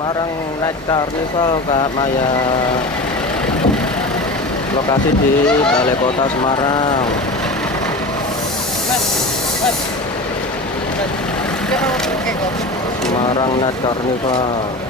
Semarang Night Carnival Kak Maya. Lokasi di Balai Kota Semarang. Semarang Night Carnival.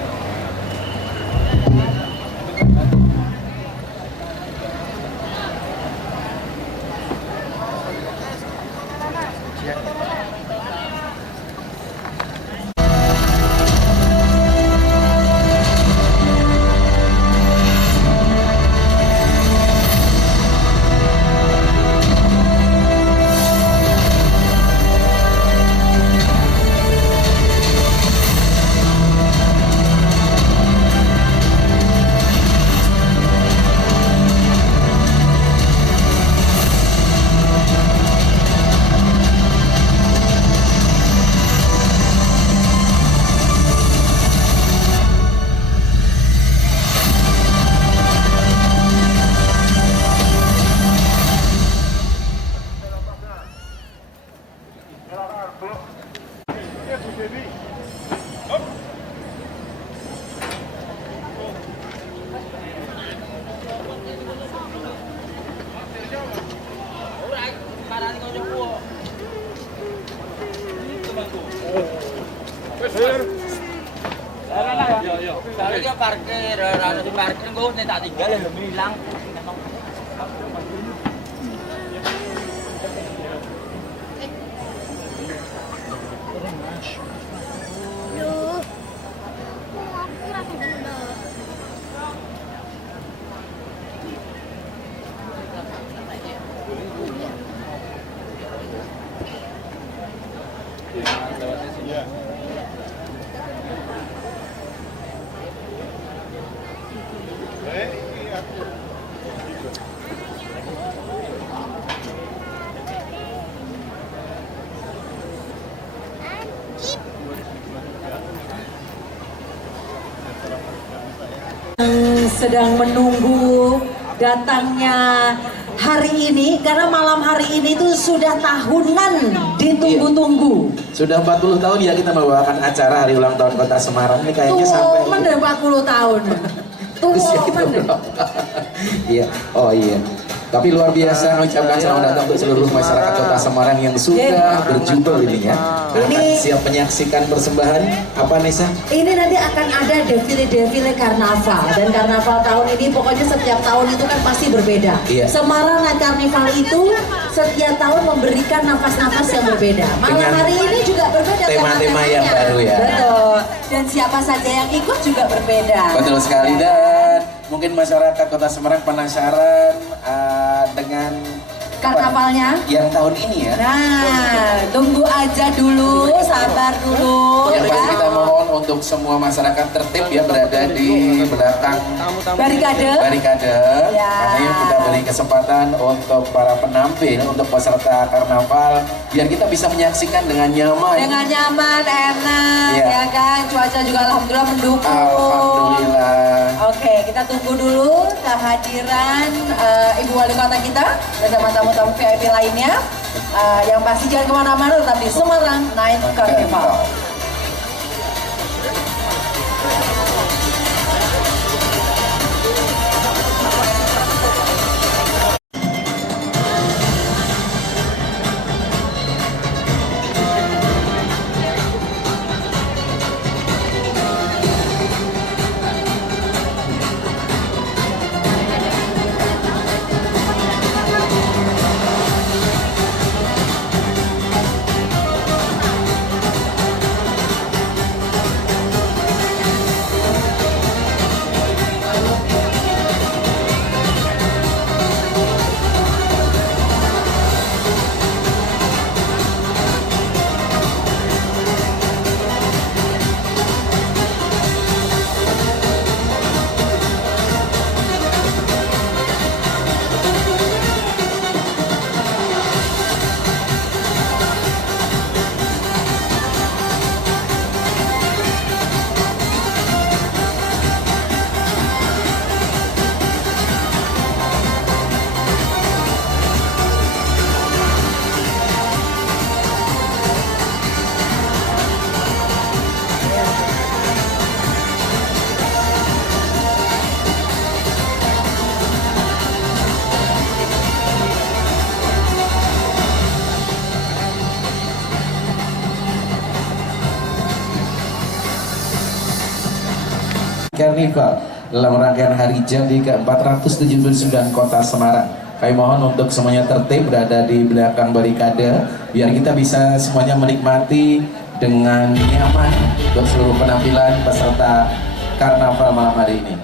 Dia parkir, harus parkir, gue tak tinggal ya lebih hilang. Sedang menunggu datangnya hari ini, karena malam hari ini tuh sudah tahunan ditunggu-tunggu. Sudah 40 tahun ya kita membawakan acara hari ulang tahun Kota Semarang ini kayaknya sampai udah 40 tahun. usia kita berapa? Iya, oh iya. Tapi luar biasa mengucapkan selamat datang untuk seluruh masyarakat Kota Semarang yang sudah berjubel ini ya. Akan siap menyaksikan persembahan apa Nesa? Ini nanti akan ada defile-defile karnaval, dan karnaval tahun ini pokoknya setiap tahun itu kan pasti berbeda. Iya. Semarang Night Carnival itu setiap tahun memberikan nafas-nafas yang berbeda. Malam hari ini juga berbeda tema-tema yang baru ya. Betul. Dan siapa saja yang ikut juga berbeda. Betul sekali, dan mungkin masyarakat Kota Semarang penasaran dengan karnavalnya yang tahun ini ya. Nah, tunggu aja dulu, sabar dulu. Yang pasti kita mohon untuk semua masyarakat tertib ya, berada di belakang barikade. Ya. Karena ini kita beri kesempatan untuk para penampil, untuk peserta karnaval, biar kita bisa menyaksikan dengan nyaman. Dengan nyaman, enak, ya kan? Cuaca juga alhamdulillah mendukung. Alhamdulillah. Oke, kita tunggu dulu kehadiran Ibu Wali Kota kita bersama tamu-tamu VIP lainnya. Yang pasti jangan kemana-mana, tetap di Semarang Night Carnival. Carnival dalam rangkaian hari jadi ke-479 Kota Semarang. Kami mohon untuk semuanya tertib berada di belakang barikade biar kita bisa semuanya menikmati dengan nyaman untuk seluruh penampilan peserta karnaval malam hari ini.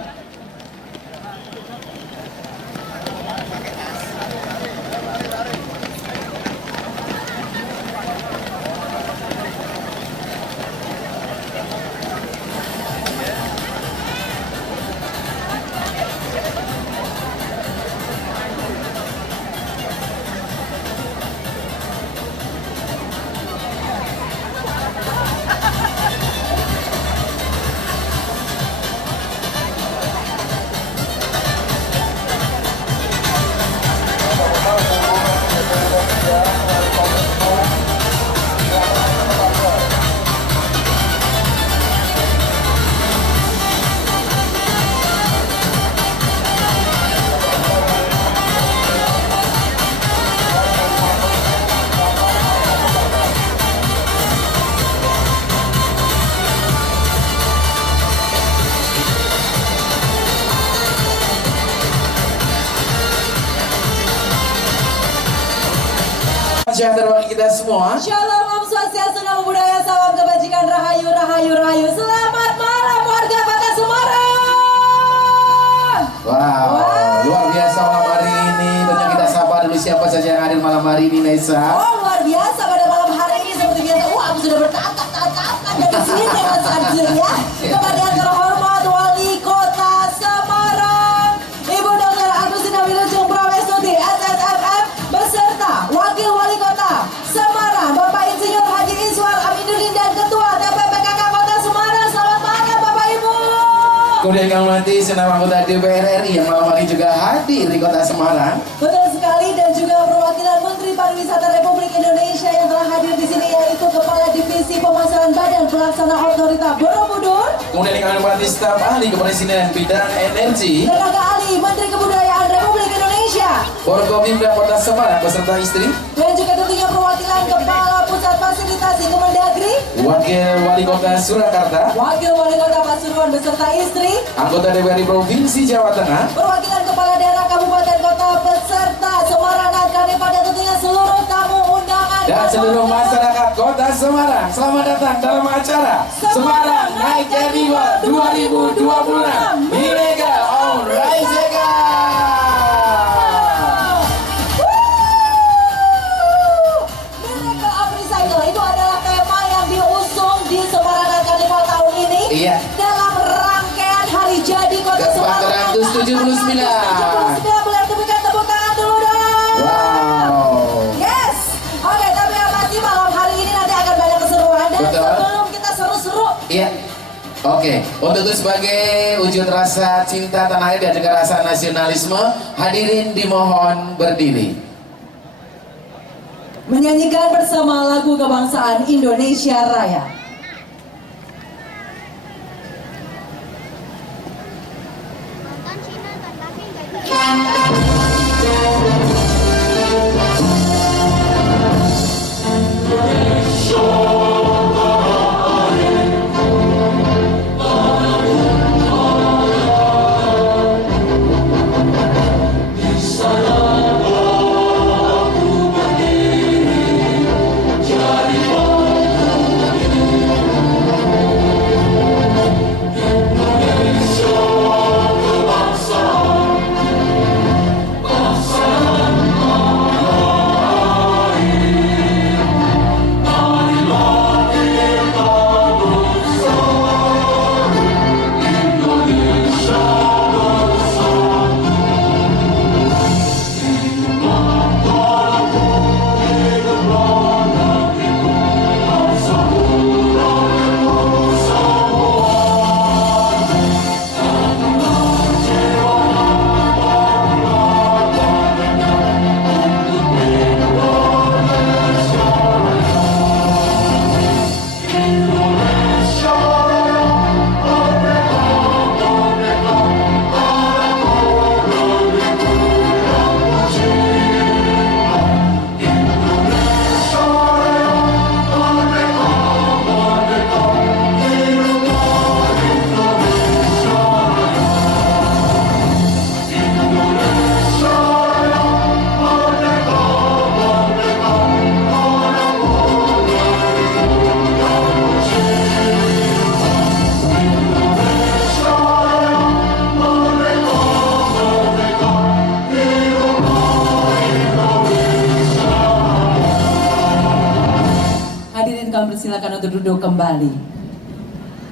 Sejahtera bagi kita semua. Shalom, Om Swastiastu, Namo Buddhaya, salam kebajikan, rahayu, rahayu, rahayu. Selamat malam warga Kota Semarang. Wow, luar biasa malam hari ini. Tentunya kita sapa dulu siapa saja yang hadir malam hari ini, Nesa. Oh, luar biasa pada malam hari ini seperti biasa. Aku sudah bertatap-tatapan dari sini dengan Sarjil ya. Kepada yang terhormat Wali Kota Semarang, Ibu Dr. Agustina Wilujeng Prawestuti, SSFF, beserta Wakil Wali Kota Semarang, Bapak Insinyur Haji Iswar Aminuddin dan Ketua TPPKK Kota Semarang. Selamat malam Bapak Ibu. Kemudian kami nanti senam anggota DPR RI yang malam hari juga hadir di Kota Semarang. Betul sekali, dan juga perwakilan Menteri Pariwisata Republik Indonesia yang telah hadir di sini, yaitu Kepala Divisi Pemasaran Badan Pelaksana Otorita Borobudur. Kemudian kami hormati staf ahli kepresidenan bidang energi, Tenaga ahli Menteri Kebudayaan Republik Indonesia. Forkopimda Kota Semarang beserta istri, Dan juga tentunya perwakilan Kepala Pusat Fasilitasi Kemendagri, Wakil Wali Kota Surakarta, Wakil Wali Kota Pasuruan beserta istri, anggota DPRD Provinsi Jawa Tengah, perwakilan Kepala Daerah Kabupaten Kota beserta Semarang Night Carnival, dan tentunya seluruh tamu undangan dan seluruh masyarakat Kota Semarang. Selamat datang dalam acara Semarang Night Carnival 2026 Miracle on Rizega. Miracle of Recycle itu adalah tema yang diusung di Semarang Night Carnival tahun ini. Iya. Dalam rangkaian hari jadi Kota Semarang ke-479. 479. Boleh tepukan tepuk tangan dulu dong. Wow. Yes. Oke, tapi yang pasti malam hari ini nanti akan banyak keseruan. Dan Betul. sebelum kita seru-seru, Iya. Oke, untuk itu sebagai wujud rasa cinta tanah air dan juga rasa nasionalisme, hadirin dimohon berdiri. menyanyikan bersama lagu kebangsaan Indonesia Raya. silakan untuk duduk kembali.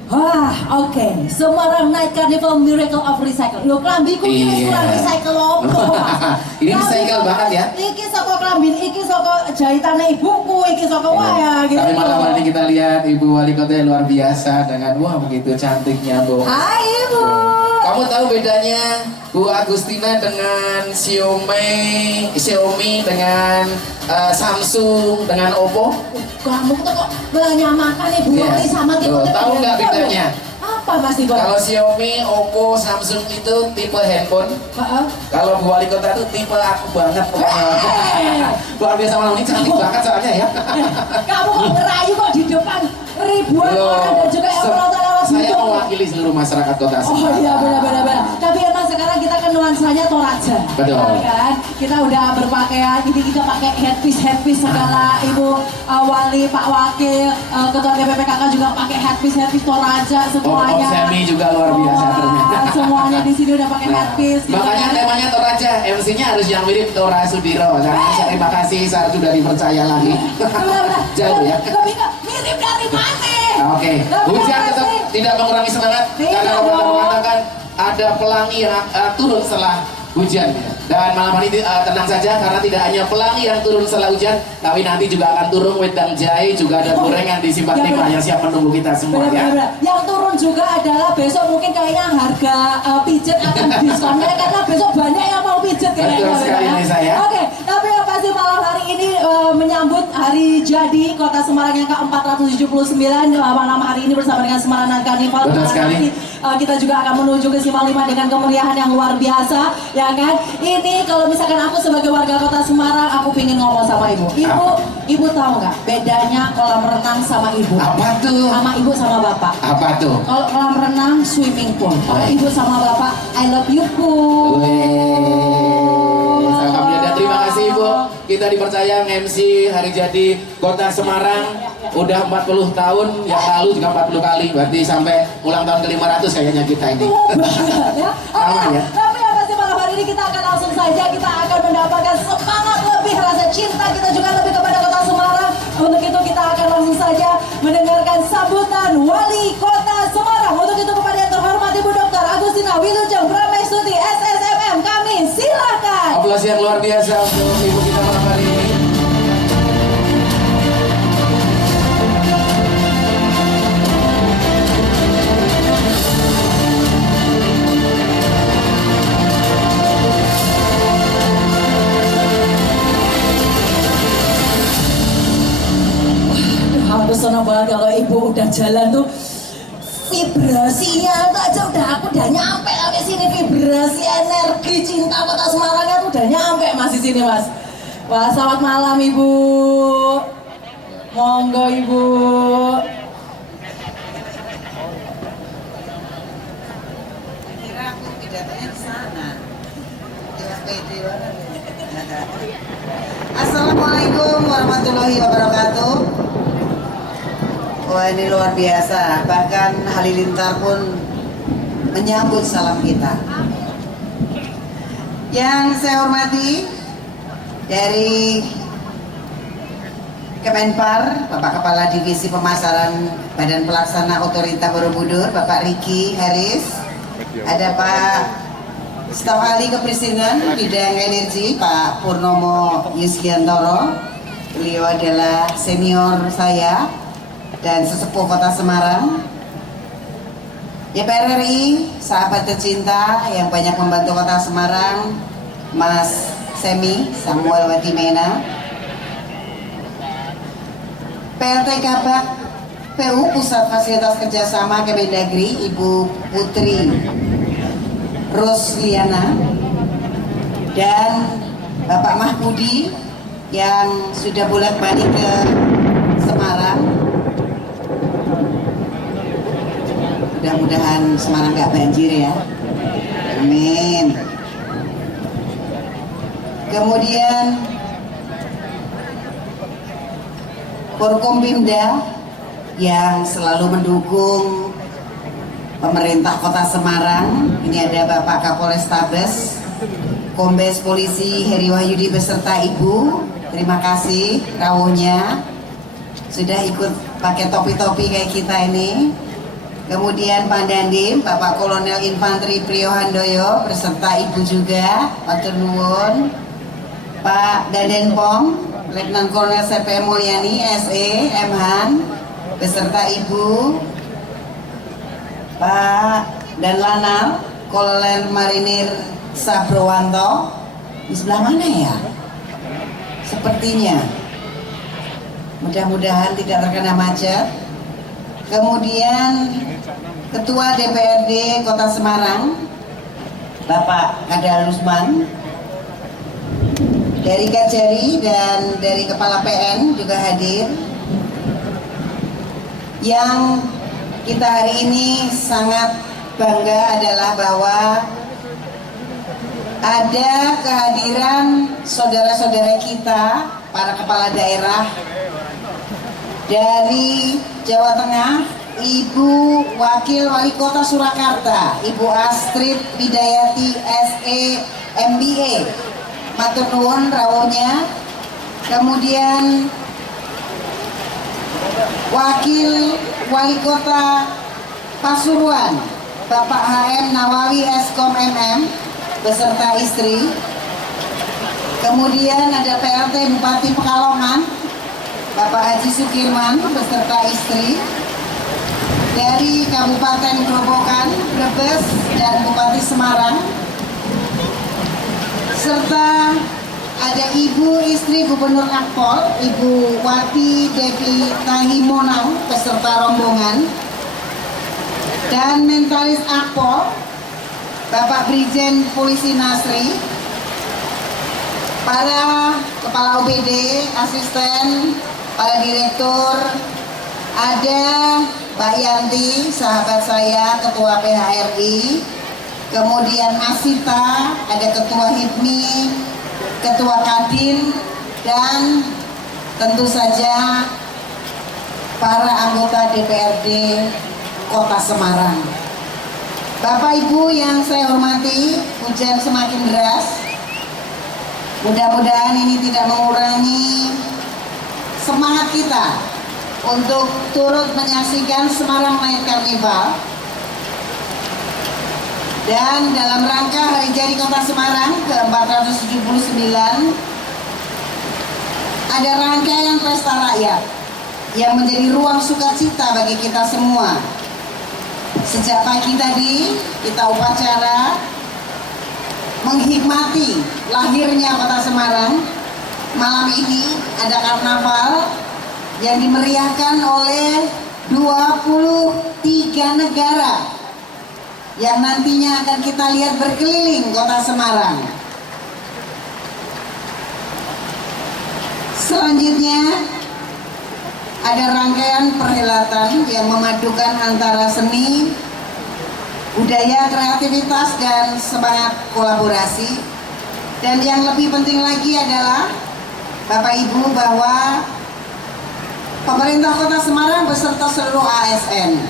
Wah, oke. Semarang Night Carnival Miracle of Recycle. Lo kelambiku ini kurang recycle opo, Mas? Ini recycle banget ya. Iki saka kelambin, iki saka jahitane ibuku, iki saka waya gitu. Tapi malam ini kita lihat Ibu Wali Kota yang luar biasa dengan wah begitu cantiknya, Bu. Hai, Ibu. Kamu tahu bedanya Bu Agustina dengan Xiaomi dengan Samsung dengan Oppo? Kamu tuh kok menyamakan Ibu Iya. Wali sama tipe Tuh, tahu nggak bedanya? Apa Mas Ibu? Kalau Xiaomi, Oppo, Samsung itu tipe handphone. Heeh. Kalau Bu Wali Kota itu tipe aku banget pokoknya. Luar biasa malam ini cantik banget soalnya ya. Kamu kok ngerayu kok di depan ribuan Loh, orang dan juga yang menonton lewat saya YouTube. mewakili seluruh masyarakat kota Oh Semarang. iya benar. Tapi emang sekarang kita kan nuansanya Toraja. Betul. Ya kan? Kita udah berpakaian, ini kita pakai headpiece segala Ibu Wali, Pak Wakil, Ketua DPPKK juga pakai headpiece Toraja semuanya. Om Semi juga luar biasa ternyata. Semuanya di sini udah pakai headpiece. gitu Makanya kan. temanya Toraja, MC-nya harus yang mirip Tora Sudiro. Nah, terima kasih saat sudah dipercaya lagi. Benar. Jauh ya. Tapi kok mirip dari mana? Oke, hujan tetap tidak mengurangi semangat karena orang mengatakan ada pelangi yang turun setelah hujan. Dan malam hari ini tenang saja karena tidak hanya pelangi yang turun setelah hujan, tapi nanti juga akan turun wedang jahe, juga ada gorengan di Simpang Ya, Tipa benar. yang siap menunggu kita semua ya. Benar. Yang turun juga adalah besok mungkin kayaknya harga pijet akan diskonnya karena besok banyak yang mau pijet kayaknya. Betul sekali, ya. Nisa, ya. Oke, tapi yang pasti malam hari ini menyambut hari jadi Kota Semarang yang ke-479 malam hari ini bersama dengan Semarang Night Carnival. Betul sekali. Nanti, kita juga akan menuju ke Simpang 5 dengan kemeriahan yang luar biasa, ya kan? Ini kalau misalkan aku sebagai warga Kota Semarang, aku pengen ngomong sama Ibu. Ibu tahu nggak bedanya kolam renang sama Ibu? Apa tuh? Sama Ibu sama Bapak. Apa tuh? Kalau kolam renang swimming pool, kalau Ibu sama Bapak I love you pool. Alhamdulillah, terima kasih Ibu. Kita dipercaya MC hari jadi Kota Semarang udah 40 tahun, yang lalu juga 40 kali. Berarti sampai ulang tahun ke-500 kayaknya kita ini. Ya. Aman ya. Tapi yang pasti malam hari ini kita akan langsung saja kita akan mendapatkan semangat lebih, rasa cinta kita juga lebih kepada Kota Semarang. Untuk itu kita akan langsung saja mendengarkan sambutan Wali Kota Semarang. Untuk itu kepada yang terhormat Ibu Dr. Agustina Wilujeng Pramestuti SSMM, kami silakan. Aplaus yang luar biasa untuk Ibu kita malam hari ini. Aku senang banget kalau Ibu udah jalan tuh vibrasinya tuh aja udah nyampe sampai sini, vibrasi energi cinta Kota Semarang tuh udah nyampe Mas di sini Mas. Wah, selamat malam Ibu. Monggo Ibu. Kira aku pidatanya di sana. Jelas pede banget. Assalamualaikum warahmatullahi wabarakatuh. Wah, ini luar biasa. Bahkan Halilintar pun menyambut salam kita. Yang saya hormati dari Kemenpar, Bapak Kepala Divisi Pemasaran Badan Pelaksana Otorita Borobudur, Bapak Riki Haris. Ada Pak Staf Ahli Kepresidenan Bidang Energi, Pak Purnomo Yusgiantoro. Beliau adalah senior saya dan sesepuh Kota Semarang. DPR RI, sahabat tercinta yang banyak membantu Kota Semarang, Mas Semi Samuel Watimena. PLT Kabak PU Pusat Fasilitas Kerjasama Kemendagri, Ibu Putri Rosliana, dan Bapak Mahbudi yang sudah bolak-balik ke Semarang. Mudah-mudahan Semarang nggak banjir ya. Amin. Kemudian Forkompimda yang selalu mendukung pemerintah Kota Semarang. Ini ada Bapak Kapolrestabes, Kombes Polisi Heri Wahyudi beserta Ibu. Terima kasih rawuhnya sudah ikut pakai topi-topi kayak kita ini. Kemudian Pak Dandim, Bapak Kolonel Infanteri Priyo Handoyo beserta Ibu juga, Pak Nuwun, Pak Dadenpom, Letnan Kolonel CPM Mulyani, SE, M. Han, beserta Ibu, Pak dan Lanal, Kolonel Marinir Sabrowanto. Di sebelah mana ya? Sepertinya. Mudah-mudahan tidak terkena macet. Kemudian Ketua DPRD Kota Semarang, Bapak Kadal Rusman, dari Kajari dan dari Kepala PN juga hadir. Yang kita hari ini sangat bangga adalah bahwa ada kehadiran saudara-saudara kita, para kepala daerah dari Jawa Tengah, Ibu Wakil Wali Kota Surakarta, Ibu Astrid Widayati SE MBA, matur nuwun rawuhnya. Kemudian Wakil Wali Kota Pasuruan, Bapak HM Nawawi Eskom MM beserta istri. Kemudian ada PLT Bupati Pekalongan, Bapak Haji Sukirman beserta istri. Dari Kabupaten Grobogan, Brebes, dan Bupati Semarang, serta ada Ibu istri Gubernur Akpol, Ibu Wati Devi Tahimonang beserta rombongan, dan Mentalis Akpol, Bapak Brigjen Polisi Nasri, para Kepala OBD, asisten, para direktur, ada Mbak Yanti, sahabat saya, Ketua PHRI, kemudian Asita, ada Ketua HIPMI, Ketua Kadin, dan tentu saja para anggota DPRD Kota Semarang. Bapak Ibu yang saya hormati, hujan semakin deras. Mudah-mudahan ini tidak mengurangi semangat kita untuk turut menyaksikan Semarang Night Carnival. Dan dalam rangka Hari Jadi Kota Semarang ke-479, ada rangkaian pesta rakyat yang menjadi ruang sukacita bagi kita semua. Sejak pagi tadi kita upacara menghikmati lahirnya Kota Semarang. Malam ini ada karnaval yang dimeriahkan oleh 23 negara yang nantinya akan kita lihat berkeliling Kota Semarang. Selanjutnya ada rangkaian perhelatan yang memadukan antara seni, budaya, kreativitas, dan semangat kolaborasi. Dan yang lebih penting lagi adalah Bapak Ibu bahwa pemerintah Kota Semarang beserta seluruh ASN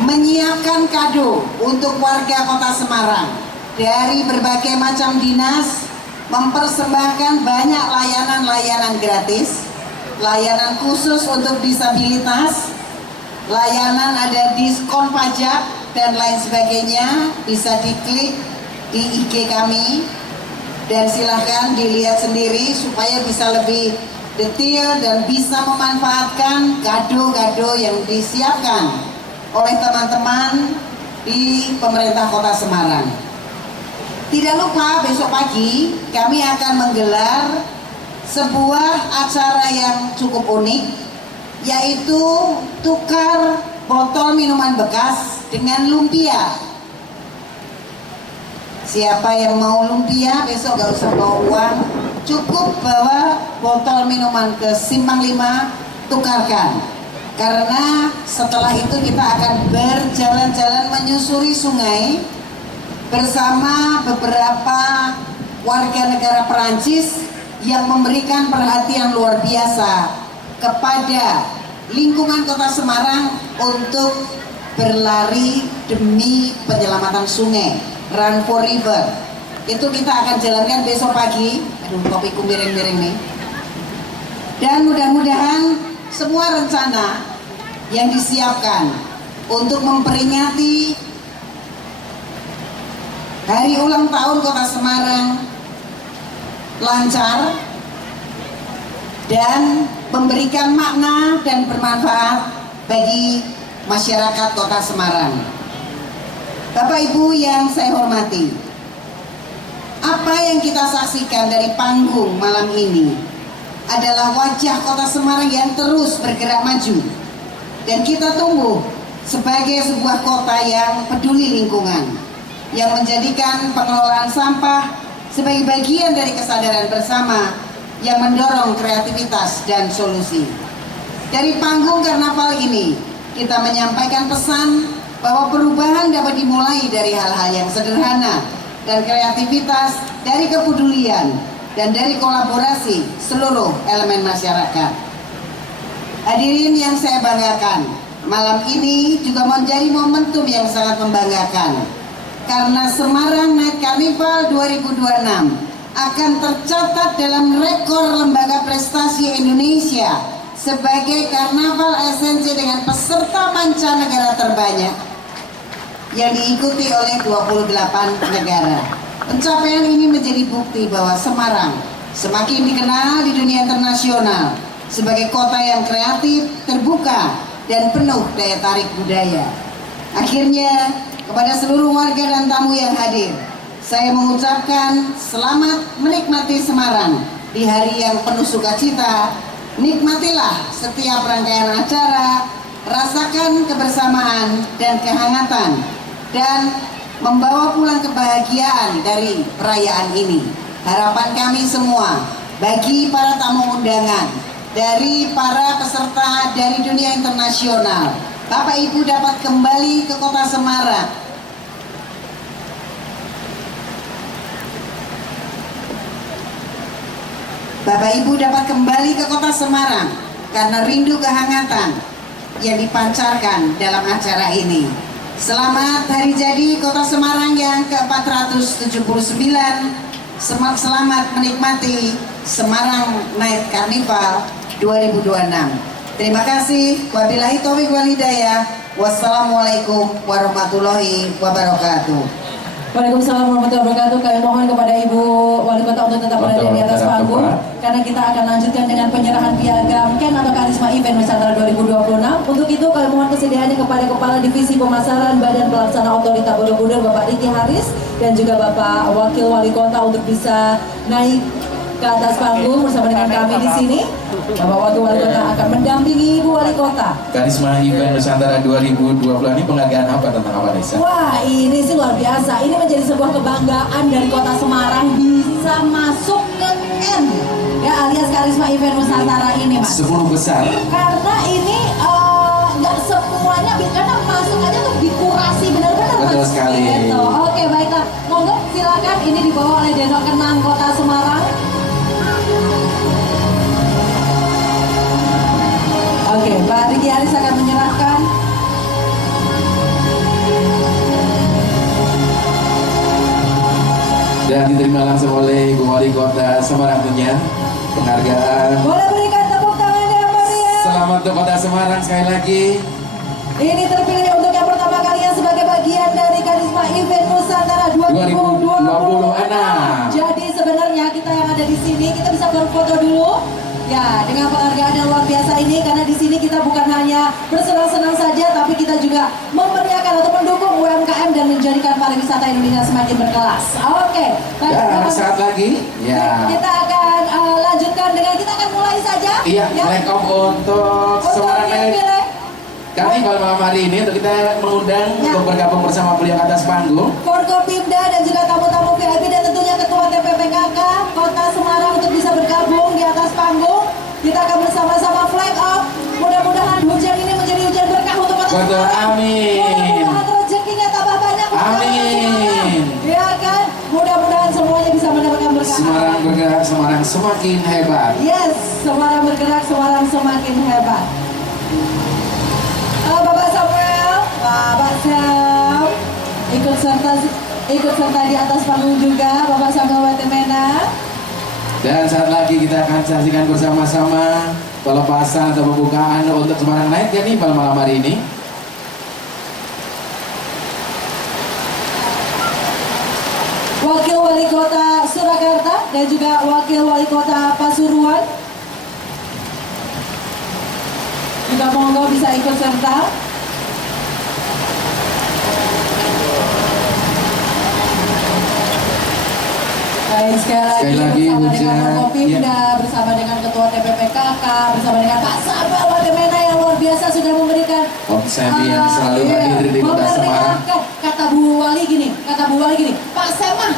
menyiapkan kado untuk warga Kota Semarang. Dari berbagai macam dinas mempersembahkan banyak layanan-layanan gratis, layanan khusus untuk disabilitas, layanan ada diskon pajak dan lain sebagainya. Bisa diklik di IG kami dan silahkan dilihat sendiri supaya bisa lebih detail dan bisa memanfaatkan kado-kado yang disiapkan oleh teman-teman di pemerintah Kota Semarang. Tidak lupa besok pagi kami akan menggelar sebuah acara yang cukup unik, yaitu tukar botol minuman bekas dengan lumpia. Siapa yang mau lumpia besok gak usah bawa uang, cukup bawa botol minuman ke Simpang 5, tukarkan. Karena setelah itu kita akan berjalan-jalan menyusuri sungai bersama beberapa warga negara Perancis yang memberikan perhatian luar biasa kepada lingkungan Kota Semarang untuk berlari demi penyelamatan sungai, Run for River. Itu kita akan jalankan besok pagi. Aduh, topiku miring-miring nih. Dan mudah-mudahan semua rencana yang disiapkan untuk memperingati hari ulang tahun Kota Semarang lancar dan memberikan makna dan bermanfaat bagi masyarakat Kota Semarang. Bapak Ibu yang saya hormati, apa yang kita saksikan dari panggung malam ini adalah wajah Kota Semarang yang terus bergerak maju, dan kita tumbuh sebagai sebuah kota yang peduli lingkungan, yang menjadikan pengelolaan sampah sebagai bagian dari kesadaran bersama yang mendorong kreativitas dan solusi. Dari panggung karnaval ini, kita menyampaikan pesan bahwa perubahan dapat dimulai dari hal-hal yang sederhana, dan kreativitas dari kepedulian dan dari kolaborasi seluruh elemen masyarakat. Hadirin yang saya banggakan, malam ini juga menjadi momentum yang sangat membanggakan, karena Semarang Night Carnival 2026 akan tercatat dalam rekor Lembaga Prestasi Indonesia sebagai karnaval esensi dengan peserta mancanegara terbanyak yang diikuti oleh 28 negara. Pencapaian ini menjadi bukti bahwa Semarang semakin dikenal di dunia internasional sebagai kota yang kreatif, terbuka, dan penuh daya tarik budaya. Akhirnya, kepada seluruh warga dan tamu yang hadir, saya mengucapkan selamat menikmati Semarang di hari yang penuh sukacita. Nikmatilah setiap rangkaian acara, rasakan kebersamaan dan kehangatan, dan membawa pulang kebahagiaan dari perayaan ini. Harapan kami semua bagi para tamu undangan, dari para peserta dari dunia internasional, Bapak Ibu dapat kembali ke Kota Semarang. Bapak Ibu dapat kembali ke Kota Semarang karena rindu kehangatan yang dipancarkan dalam acara ini. Selamat Hari Jadi Kota Semarang yang ke-479. Selamat menikmati Semarang Night Carnival 2026. Terima kasih. Wabillahi taufiq wal hidayah. Wassalamualaikum warahmatullahi wabarakatuh. Waalaikumsalam warahmatullahi wabarakatuh. Kami mohon kepada Ibu Wali Kota untuk tetap berada di atas panggung, karena kita akan lanjutkan dengan penyerahan piagam Ken atau Karisma Event Nusantara 2026. Untuk itu kami mohon kesediaannya kepada Kepala Divisi Pemasaran Badan Pelaksana Otorita Borobudur Bapak Ricky Haris, dan juga Bapak Wakil Wali Kota untuk bisa naik ke atas panggung bersama dengan kami di sini. Bapak Wakil Wali Kota akan mendampingi Ibu Wali Kota. Karisma Event Nusantara 2020 ini penghargaan apa tentang apa, Nisa? Wah, ini sih luar biasa. Ini menjadi sebuah kebanggaan dari Kota Semarang bisa masuk ke N, ya, alias Karisma Event Nusantara ini, Mas. 10 besar. Karena ini nggak semuanya, karena masuk aja tuh dikurasi benar-benar. Betul Mas. sekali. Gitu. Oke, baiklah. Monggo silakan, ini dibawa oleh Denok Kenang Kota Semarang. Oke, Pak Ricky Haris akan menyerahkan. Dan diterima langsung oleh Ibu Wali Kota Semarang tentunya penghargaan. Boleh berikan tepuk tangan yang meriah. Selamat untuk Kota Semarang sekali lagi. Ini terpilih untuk yang pertama kalinya sebagai bagian dari Karisma Event Nusantara 2026. Jadi sebenarnya kita yang ada di sini, kita bisa berfoto dulu. Ya, dengan penghargaan yang luar biasa ini, karena di sini kita bukan hanya bersenang-senang saja, tapi kita juga memeriahkan atau mendukung UMKM dan menjadikan pariwisata Indonesia semakin berkelas. Oke, Ya, saat lagi. Ya. Kita akan lanjutkan dengan, kita akan mulai saja. Iya, ya. flag off untuk Semarang Night Carnival malam hari ini. Untuk kita mengundang untuk bergabung bersama beliau atas panggung. Forkopimda dan juga tamu-tamu VIP dan tentunya Ketua TPPKK Kota Semarang untuk bisa bergabung di atas panggung. Kita akan bersama-sama flag off. Mudah-mudahan hujan ini menjadi hujan berkah untuk Kota Betul, Semarang. amin. Mudah-mudahan rezekinya tambah banyak. Amin. Ya kan? Mudah-mudahan semuanya bisa mendapatkan berkah. Semarang bergerak, Semarang semakin hebat. Yes, Semarang bergerak, Semarang semakin hebat. Bapak Samuel, Bapak Sam, ikut serta di atas panggung juga, Bapak Samuel Watemena. Dan saat lagi kita akan saksikan bersama-sama pelepasan atau pembukaan untuk Semarang Night Carnival malam hari ini. Wakil Wali Kota Surakarta dan juga Wakil Wali Kota Pasuruan juga monggo bisa ikut serta. Baik, sekali lagi bersama dengan Forkopimda, bersama dengan Ketua TPPKK, bersama dengan Pak Sabah Watemena yang luar biasa sudah memberikan yang selalu hadir di Kota Semarang. Kata Bu Wali gini, Pak Semah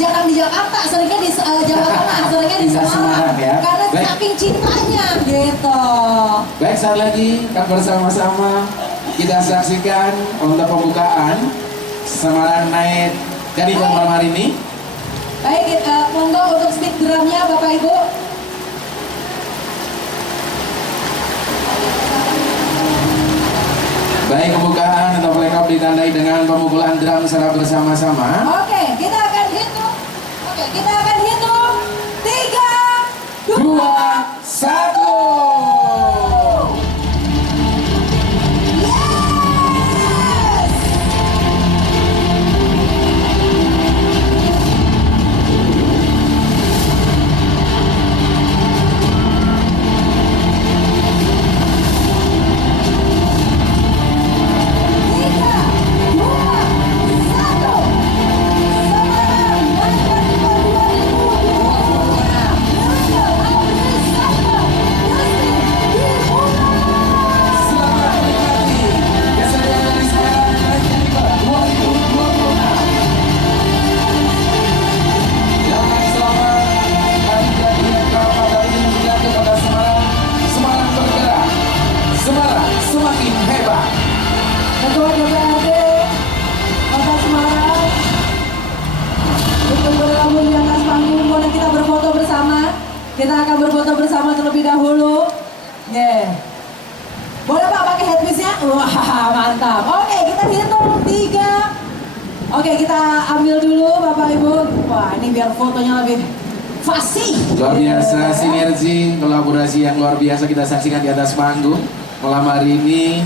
jarang di Jakarta, seringnya di Jawa Tengah, seringnya di Semarang, ya. Karena Baik. saking cintanya gitu. Baik, saat lagi kan bersama-sama kita saksikan untuk pembukaan Semarang Night Carnival malam hari ini. Baik, monggo untuk stick drumnya Bapak Ibu. Baik, pembukaan atau rekap ditandai dengan pemukulan drum secara bersama-sama. Oke, kita akan hitung. 3, 2, 2, 1. Semakin hebat. Ketua DPRD Kota Semarang untuk bergabung di atas panggung, boleh kita berfoto bersama. Kita akan berfoto bersama terlebih dahulu. Boleh Pak pakai headpiece-nya? Wah, mantap. Oke, kita hitung 3. Oke, kita ambil dulu Bapak Ibu. Wah, ini biar fotonya lebih fasih. Luar biasa, sinergi, kolaborasi yang luar biasa kita saksikan di atas panggung malam hari ini.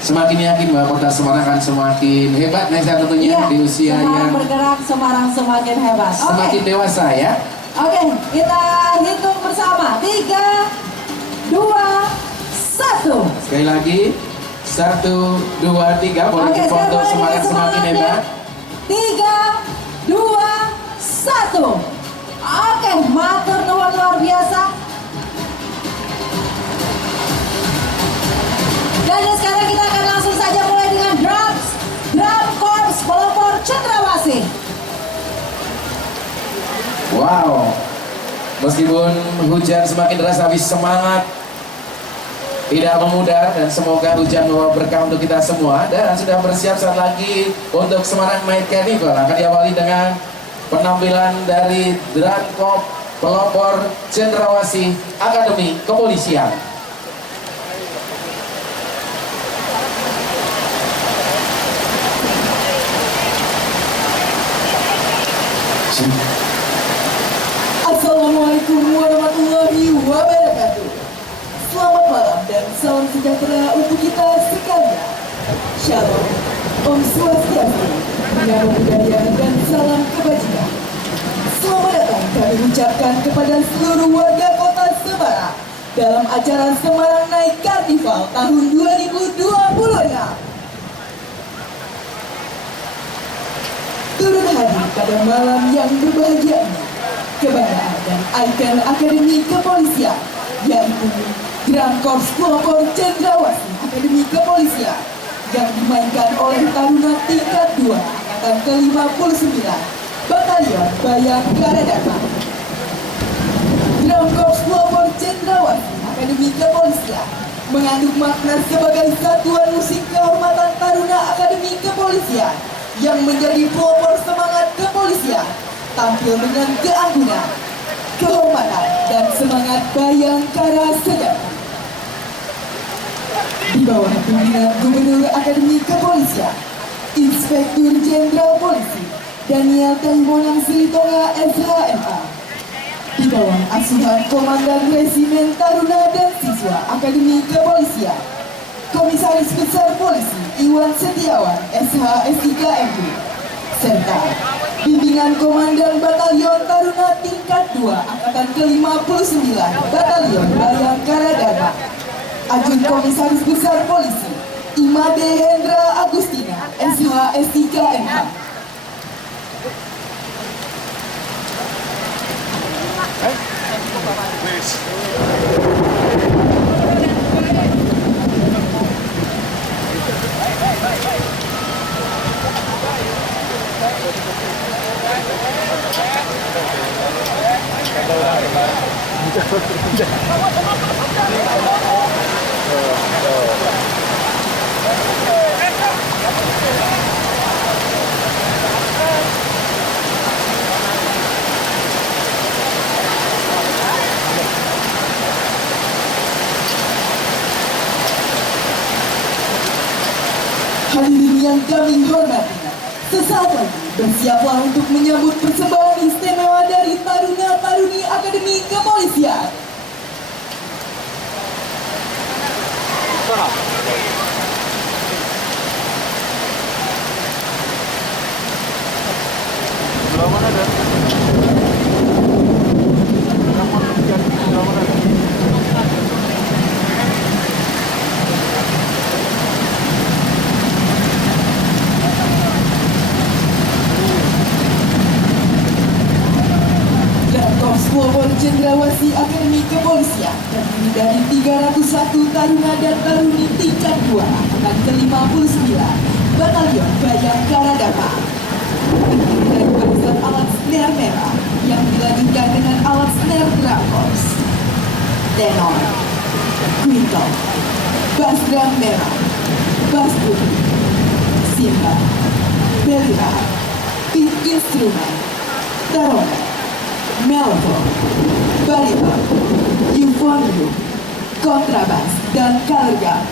Semakin yakin bahwa Kota Semarang akan semakin hebat, Nesa, tentunya di usia Semarang yang bergerak, Semarang semakin hebat. semakin dewasa ya. Oke, kita hitung bersama. 3, 2, 1. Sekali lagi, 1, 2, 3. Boleh Oke, foto sekali semangat lagi semakin semangatnya. hebat. 3, 2, 1. Oke, matur nuwun luar biasa. Dan sekarang kita akan langsung saja mulai dengan drum corps pelopor Cendrawasih. Wow, meskipun hujan semakin deras tapi semangat tidak memudar, dan semoga hujan membawa berkah untuk kita semua. Dan sudah bersiap saat lagi untuk Semarang Night Carnival akan diawali dengan penampilan dari drum corps pelopor Cendrawasih Akademi Kepolisian. Assalamualaikum warahmatullahi wabarakatuh. Selamat malam dan salam sejahtera untuk kita sekalian. Shalom, Om Swastiastu, Namo Buddhaya dan salam kebajikan. Selamat datang kami ucapkan kepada seluruh warga Kota Semarang dalam acara Semarang Night Carnival tahun 2026. Turut hadir pada malam yang berbahagia ini, kebanggaan dan ikon Akademi Kepolisian, yaitu Drum Corps Pelopor Cendrawasih Akademi Kepolisian yang dimainkan oleh Taruna Tingkat 2 Angkatan ke-59 Batalion Bayang Karadata. Drum Corps Pelopor Cendrawasih Akademi Kepolisian mengandung makna sebagai satuan musik kehormatan Taruna Akademi Kepolisian yang menjadi pelopor semangat kepolisian, tampil dengan keanggunan, kehormatan, dan semangat Bayangkara sejati. Di bawah pimpinan Gubernur Akademi Kepolisian, Inspektur Jenderal Polisi Daniel Taimonang Silitonga SHMA, di bawah asuhan Komandan Resimen Taruna dan Siswa Akademi Kepolisian, Komisaris Besar Polisi Iwan Setiawan, SH S3 MD, serta bimbingan Komandan Batalion Taruna Tingkat 2 Angkatan ke-59 Batalion Bayangkara Dharma, Ajun Komisaris Besar Polisi Imade Hendra Agustina, SH S3 MH. Hadirin yang kami hormati, sesaat lagi bersiaplah untuk menyambut persembahan istimewa dari Taruna-Taruni Akademi Kepolisian. Korps Cendrawasih Akademi Kepolisian terdiri dari 301 taruna dan taruni tingkat 2 angkatan ke-59 Batalion Bayangkara Dharma, terdiri dari barisan alat snare merah yang dilanjutkan dengan alat snare drum corps, tenor, quinto, bass drum merah, bass putih, simbal, belira, pit instrumen, taronet, melvo, bariton, euphonium, kontrabas, dan kalga.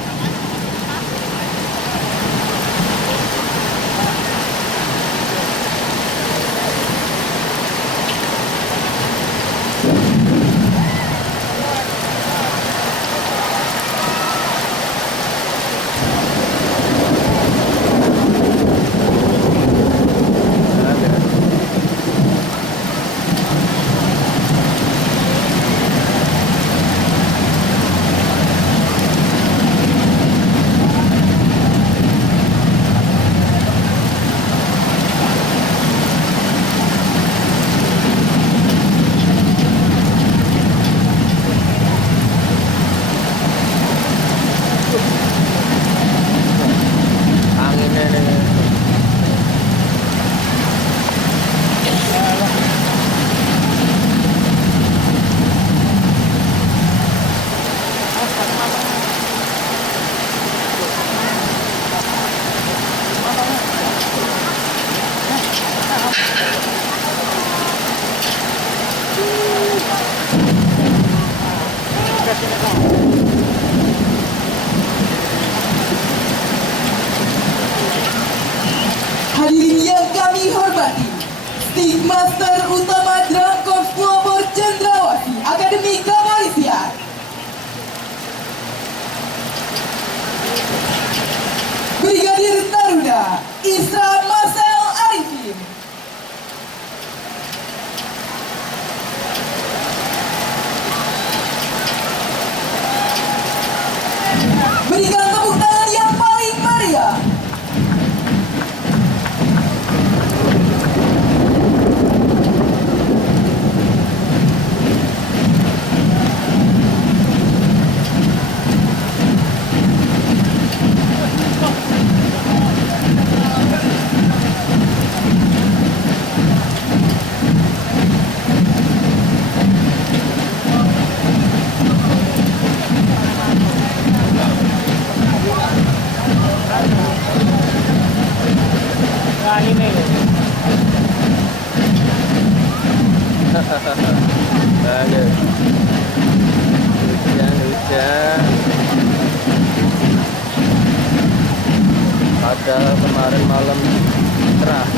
Hadirin yang kami hormati, Stigmaster Utama Drum Corps Pelopor Cendrawasih Akademi Kepolisian, Brigadir Taruna Isra Marcel Arifin, berikan tepuk tangan yang paling meriah. Aduh. Hujan. Padahal kemarin malam cerah.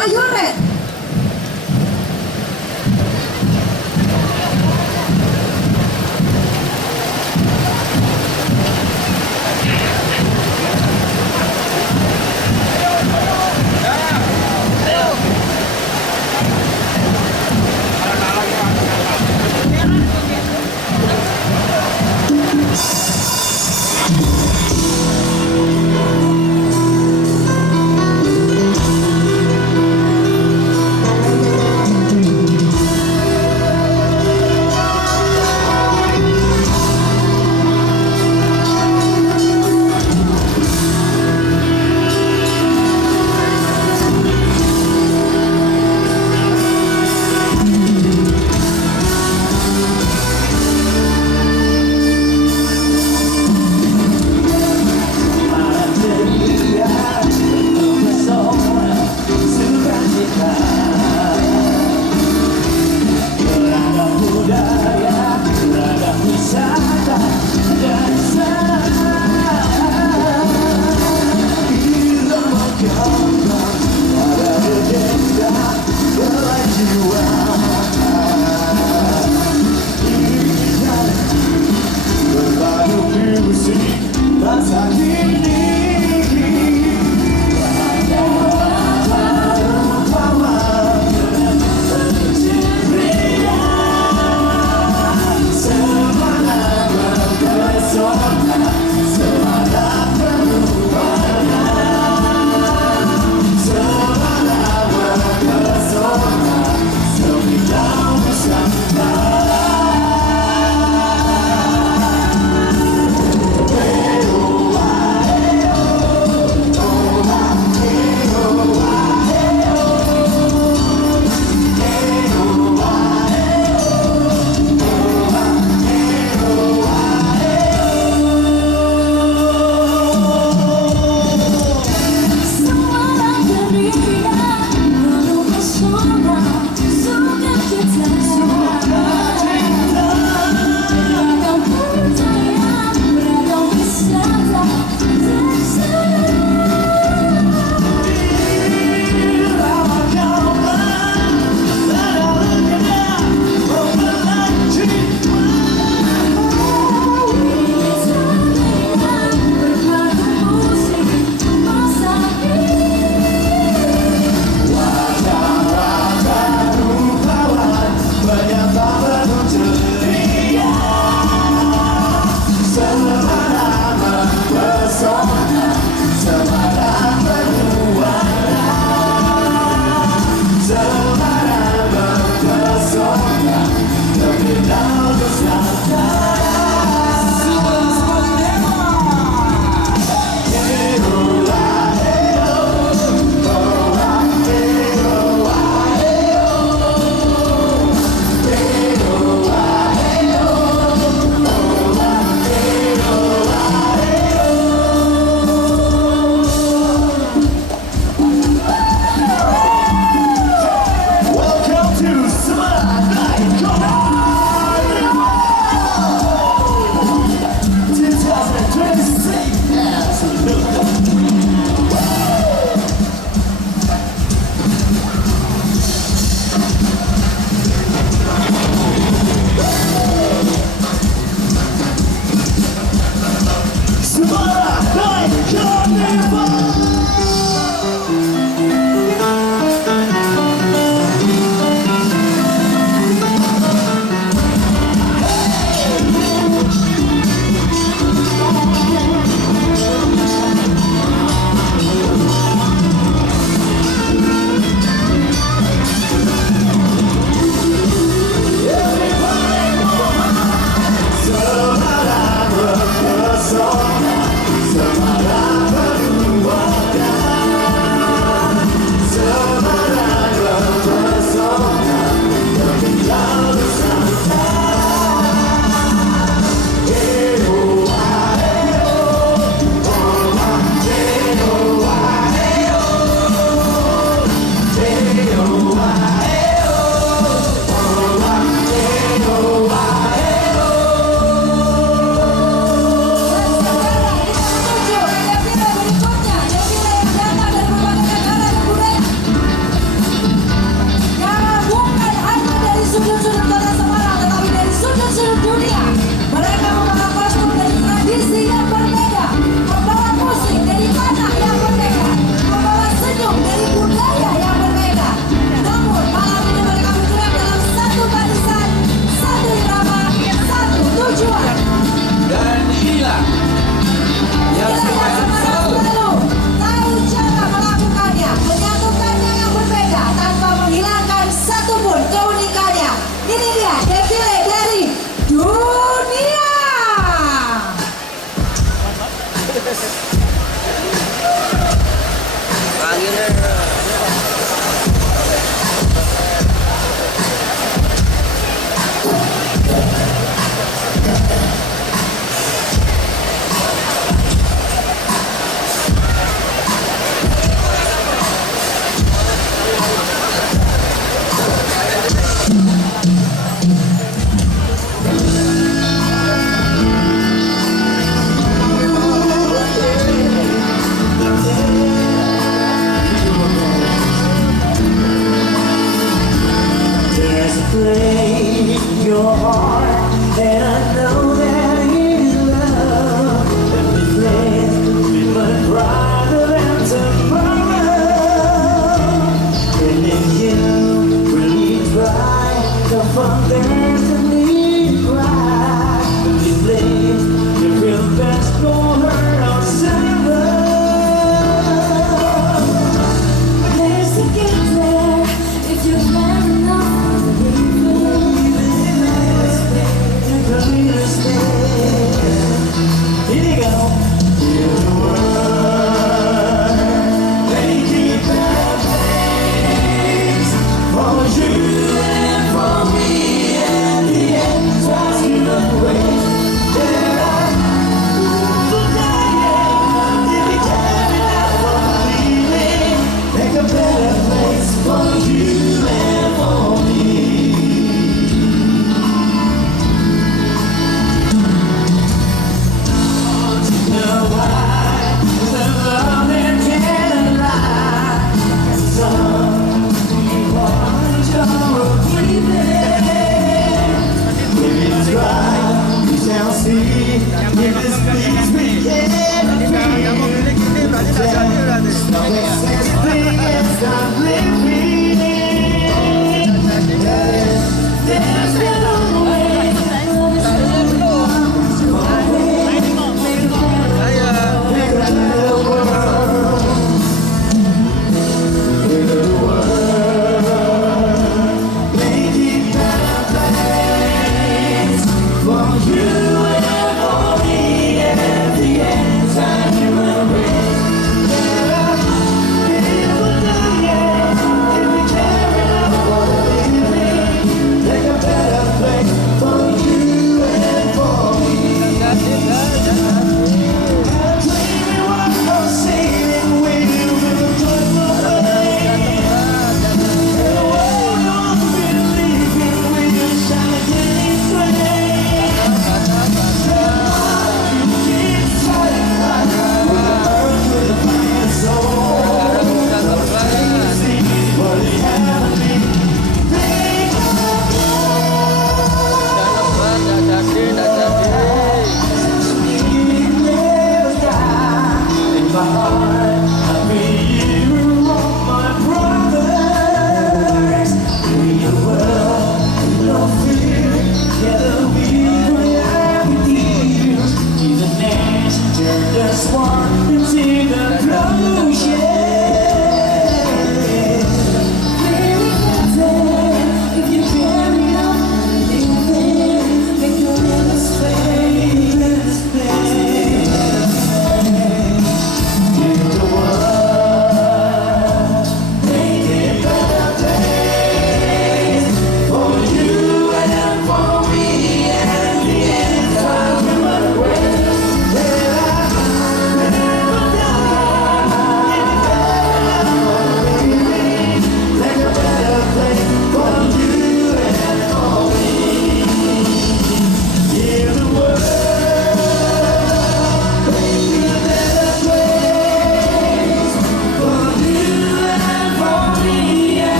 Maju Ren.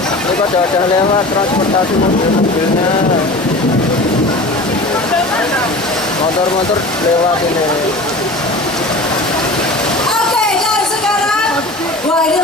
Ini pada ada lewat transportasi mobil-mobilnya. Motor-motor lewat ini. Oke, dan sekarang, wah ini